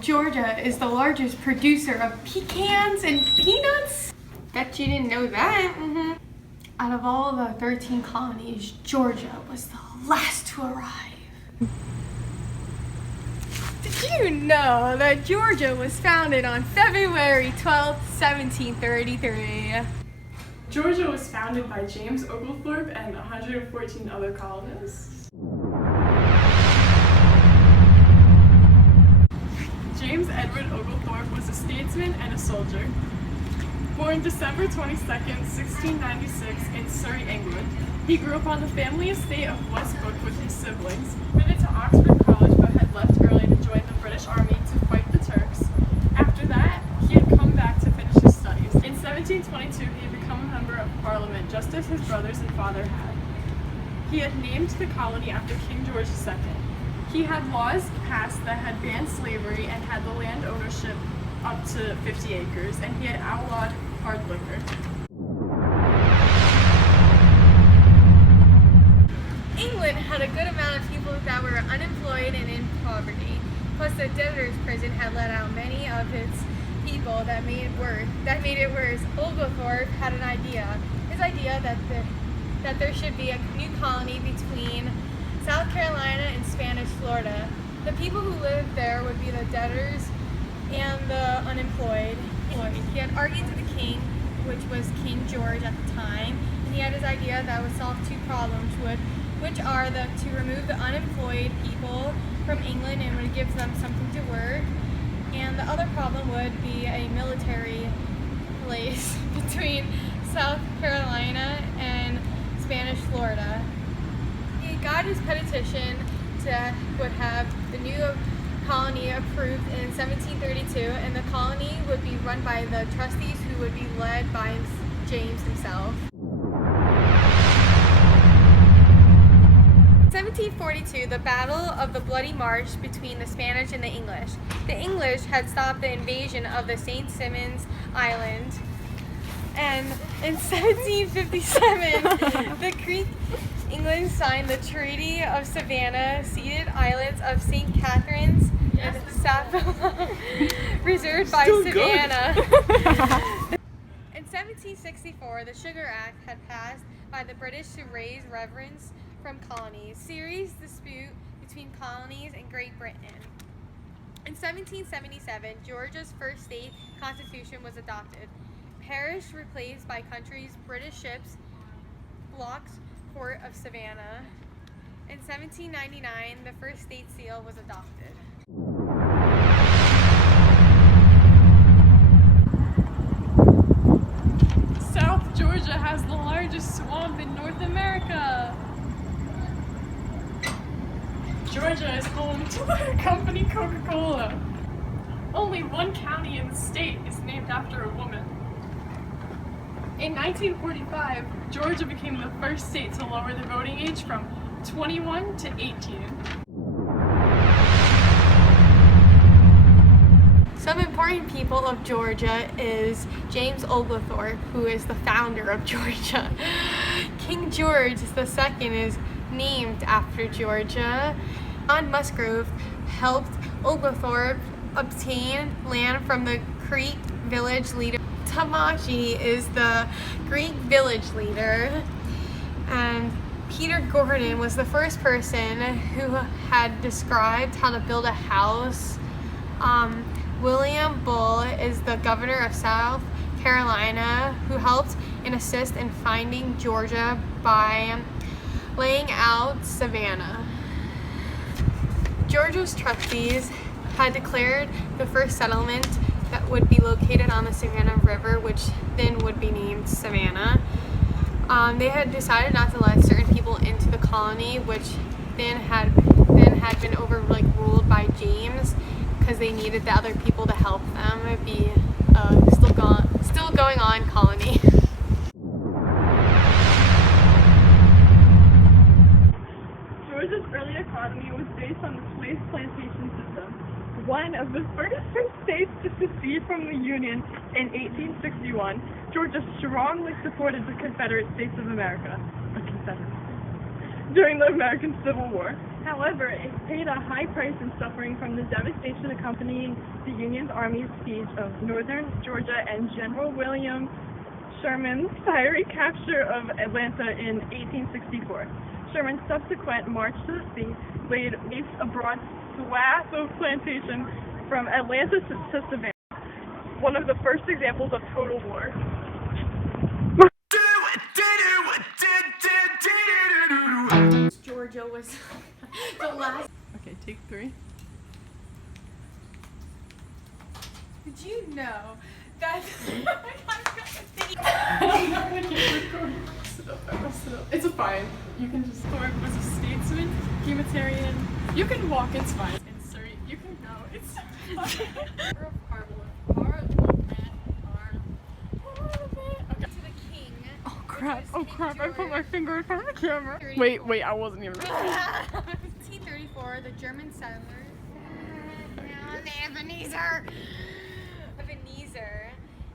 Georgia is the largest producer of pecans and peanuts? Bet you didn't know that. Out of all the 13 colonies, Georgia was the last to arrive. Did you know that Georgia was founded on February 12th, 1733? Georgia was founded by James Oglethorpe and 114 other colonists. James Edward Oglethorpe was a statesman and a soldier. Born December 22nd, 1696 in Surrey, England, he grew up on the family estate of Westbrook with his siblings, admitted to Oxford College but had left early to join the British Army to fight the Turks. After that, he had come back to finish his studies. In 1722, he had become a member of Parliament just as his brothers and father had. He had named the colony after King George II. He had laws passed that had banned slavery and had the land ownership up to 50 acres, and he had outlawed hard liquor. England had a good amount of people that were unemployed and in poverty. Plus, the debtors' prison had let out many of its people that made it worse. Oglethorpe had an idea. His idea that there should be a new colony between South Carolina and Spanish Florida. The people who lived there would be the debtors and the unemployed. He had argued to the king, which was King George at the time, and he had his idea that would solve two problems, which are to remove the unemployed people from England and would give them something to work, and the other problem would be a military place between South Carolina and Spanish Florida. He got his petition would have the new colony approved in 1732, and the colony would be run by the trustees who would be led by James himself. 1742, the Battle of the Bloody March between the Spanish and the English. The English had stopped the invasion of the St. Simons Island, and in 1757, the Creek England signed the Treaty of Savannah, ceded islands of St. Catherine's and Sappho reserved by Savannah. In 1764, the Sugar Act had passed by the British to raise revenues from colonies. Serious dispute between colonies and Great Britain. In 1777, Georgia's first state constitution was adopted. Parish replaced by countries, British ships blocked port of Savannah. In 1799, the first state seal was adopted. South Georgia has the largest swamp in North America. Georgia is home to the company Coca-Cola. Only one county in the state is named after a woman. In 1945, Georgia became the first state to lower the voting age from 21 to 18. Some important people of Georgia is James Oglethorpe, who is the founder of Georgia. King George II is named after Georgia. John Musgrove helped Oglethorpe obtain land from the Creek village leader. Tamashi is the Greek village leader, and Peter Gordon was the first person who had described how to build a house. William Bull is the governor of South Carolina, who helped and assist in finding Georgia by laying out Savannah. Georgia's trustees had declared the first settlement that would be located on the Savannah River, which then would be named Savannah. They had decided not to let certain people into the colony, which then had been ruled by James, because they needed the other people to help them. It'd be still going on colony. Georgia's early economy was based on the slave plantation system. One of the first states to secede from the Union in 1861, Georgia strongly supported the Confederate States of America, during the American Civil War. However, it paid a high price in suffering from the devastation accompanying the Union's Army's siege of northern Georgia and General William Sherman's fiery capture of Atlanta in 1864. Sherman's subsequent march to the sea laid waste a broad swath of plantation from Atlanta to Savannah, one of the first examples of total war. Georgia was the last. Okay, take 3. Did you know that? It's a fine. You can just. Thorpe was a statesman, humanitarian. You can walk, it's fine. In Surrey, you can go. It's fine. Okay. To the king. Oh crap! Oh King crap! I put my George. finger in front of the camera. Wait! I wasn't even. 1834, the German settlers. Ebenezer.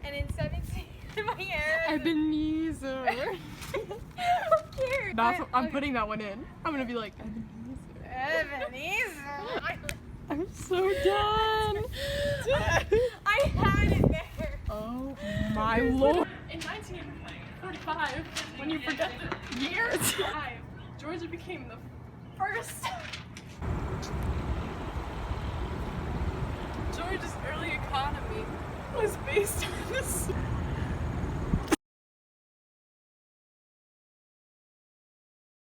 And in 17. My hair. Ebenezer. Who cares? That's what, I'm putting that one in. I'm gonna be like Ebenezer. I'm so done. I had it there. Oh my lord. In 1945, when you forget the years, Georgia became the first. Georgia's early economy was based on this.